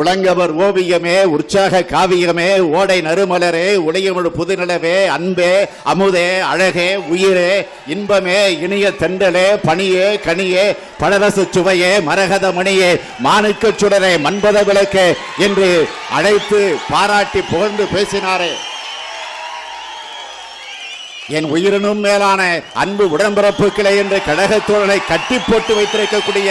உலங்கவர் ஓவியமே, உற்சாக காவியமே, ஓடை நறுமலரே, உடையமிழ் புதுநிலவே, அன்பே, அமுதே, அழகே, உயிரே, இன்பமே, இனிய தென்றலே, பணியே, கனியே, பழரசு சுவையே, மரகத மணியே, மாணிக்க சுடரே, மன்பத விளக்கே என்று அழைத்து பாராட்டி புகழ்ந்து பேசினாரே. என் உயிரினும் மேலான அன்பு உடன்பிறப்புகளே என்று கழகத்தோழனை கட்டி போட்டு வைத்திருக்கக்கூடிய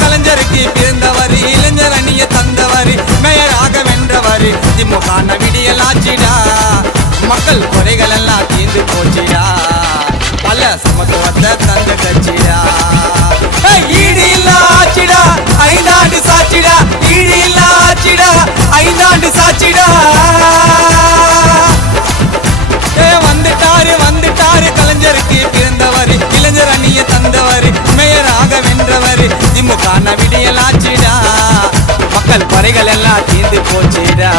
கலைஞருக்கு பிறந்தவர், இளைஞர் அணிய தந்தவர், மேயராக வென்றவர், திமுகான விடியல் ஆச்சிடா, மக்கள் குறைகள் எல்லாம் தீர்ந்து போச்சிடா, பல சமத்துவத்தை தந்த கட்சிடா, ஈடு இல்ல ஆச்சிடா, 5 ஆண்டு சாட்சிடா, ஈடு இல்ல ஆச்சிடா, 5 ஆண்டு சாட்சிடா. வந்துட்டாரு கலைஞருக்கு பிறந்தவர், இளைஞர் அணிய தந்தவர், மேயராக வென்றவர், திமுகான விடியல் ஆச்சிடா, மக்கள் குறைகள் எல்லாம் தீர்ந்து போச்சிடா.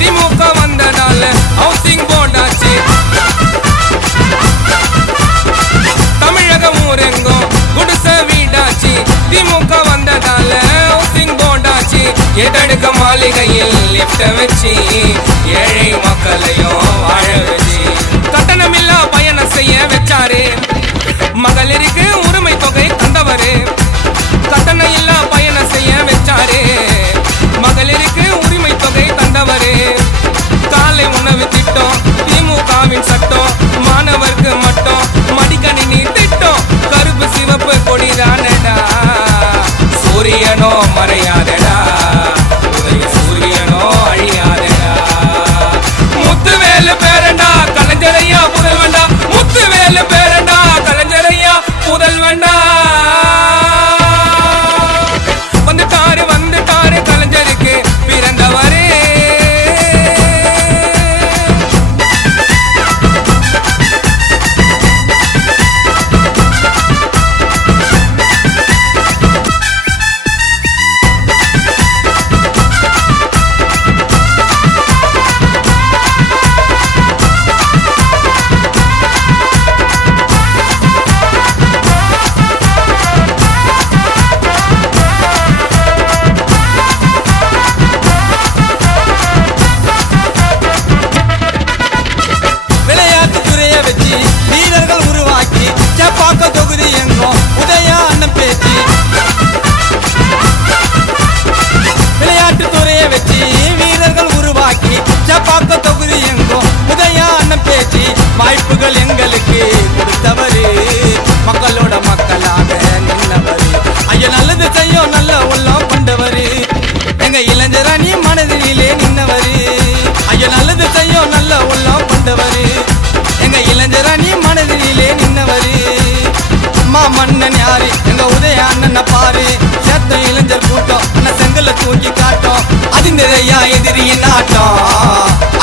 திமுக வந்ததால ஹவுசிங் போர்டாச்சு, தமிழகம் ஊரெங்கும் குடிசை வீடாச்சு, திமுக வந்ததால ஹவுசிங் போர்டாச்சு, எட்டடுக்க மாளிகையில் லிப்ட வச்சு ஏழை மக்களையும் வாழ வச்சு, கட்டணமில்லா பயணம் செய்ய வச்சாரு, மகளிருக்கு உரிமை தொகை தந்தவரு, கட்டணம் இல்லா பயணம் செய்ய வச்சாரு, மகளிருக்கு உரிமை தொகை தந்தவரே, காலை உணவு திட்டம், திமுகவின் சட்டம், மாணவருக்கு மட்டும் மடிக்கணினி திட்டம், கருப்பு சிவப்பு கொடிதானடா, சூரியனோ மறையாதடா, உதய சூரியனோ அழியாதடா, முத்துவேலு பேரண்டா கலைஞரையா புதல்வண்டா, முத்துவேலு பேரண்டா கலைஞரையா புதல்வண்டா. வந்துட்டாரு கலைஞருக்கு பிறந்தவரே. வீரர்கள் உருவாக்கி சேப்பாக்க தொகுதி எங்கும் உதயா அண்ணன் பேச்சு, விளையாட்டு துறையை வச்சு வீரர்கள் உருவாக்கி சேப்பாக்க தொகுதி எங்கும் உதயா அண்ணன் பேச்சு, வாய்ப்புகள் எங்களுக்கு கொடுத்தவரு, மக்களோட மக்களாக நின்றவர், ஐயா நல்லது செய்யும் நல்ல உள்ளம் கொண்டவர், எங்க இளைஞர் அணி மனதிலே நின்றவர், ஐயா நல்லது செய்யும் நல்ல உள்ளம் கொண்டவர், எங்க இளைஞர் அணி மனதிலே நின்னவரு, மன்னன் யாரு எங்க உதய அண்ணனை பாரு, சேத்த இளைஞர் கூட்டம் அண்ணா செங்கல தூக்கி காட்டும், அது நிறைய எதிரியின் ஆட்டம்,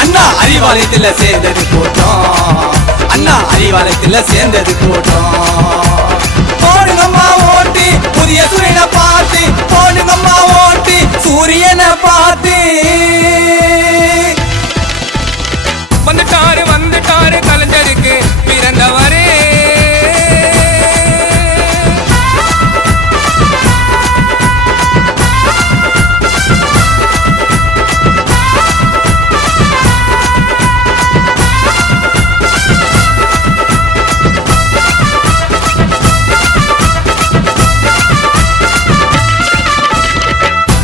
அண்ணா அறிவாலயத்துல சேர்ந்தது கூட்டம், அண்ணா அறிவாலயத்துல சேர்ந்தது கூட்டம், போடுங்கம்மா ஓட்டு புதிய சூரியனை பார்த்து, போடுங்கம்மா ஓட்டு சூரியனை பார்த்து. வந்துட்டாரு கலைஞருக்கு பிறந்தவரே.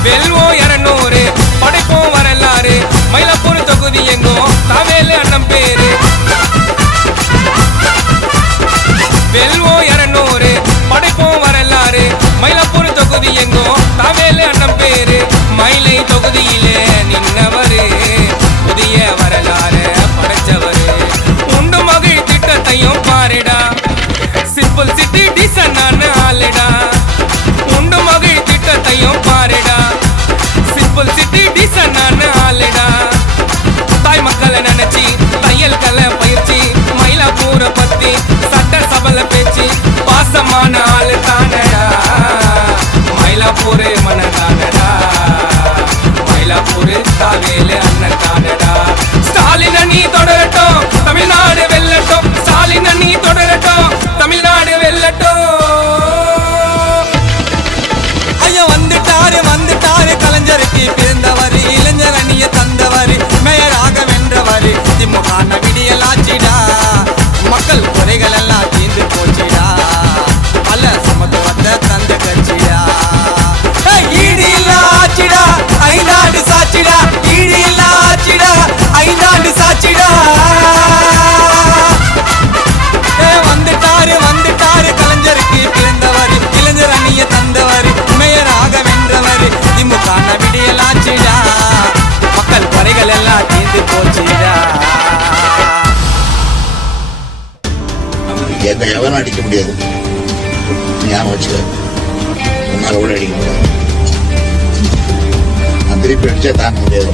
வெல்வோ 200 படைப்போம் வரலாறு, மயிலாப்பூர் தொகுதி எங்கும் தாவேலு அண்ணன் பேரு, வெல்வோ 200 படைப்போம் தொகுதியிலே நின்னவரு புதிய வரலாறு படைச்சவரு உண்டு மகிழ் திட்டத்தையும் பாருடா சிம்பிள் சிட்டி டீசனான ஆளுடா உண்டு மகிழ் திட்டத்தையும் பாருடா சிம்பிள் சிட்டி டீசனான ஆளுடா தாய் மக்களை நினைச்சி தையல் கலை பயிற்சி மயிலாப்பூரை பத்தி சட்ட சபல பேச்சு பாசமான ஆளு தானடா மயிலாப்பூர் மனதானடா மயிலாப்பூர் தாவேலு அண்ணன் தானடா ஸ்டாலின் நீ தொடரட்டும் தமிழ்நாடு வெல்லட்டும் ஸ்டாலின் நீ தொடரட்டும் தமிழ்நாடு வெல்லட்டும் ஐயா வந்துட்டாரு கலைஞருக்கு பிறந்தவர் இளைஞர் அணிய தந்தவர் மேயராக வென்றவர் திமுக விடியல் ஆச்சிடா மக்கள் குறைகள் எல்லாம் தீர்ந்து போச்சிடா பல சமத்துவத்தை தந்த கட்சிடா ஈடு இல்ல ஆச்சிடா ஐநாடு சாட்சிடா ஈடு இல்ல ஆச்சிடா ஐநாடு சாட்சிடா வந்துட்டாரு கலைஞருக்கு பிறந்தவர் இளைஞர் அணிய தந்தவர் மேயராக வென்றவர் திமுக விடியல் ஆச்சிடா மக்கள் குறைகள் எல்லாம் தீர்ந்து போச்சிடா என்ன எவனும் அடிக்க முடியாது ஞாபகம் வச்சுக்க உன்னால கூட அடிக்க முடியாது நான் திருப்பி அடிச்சா தாங்க முடியாது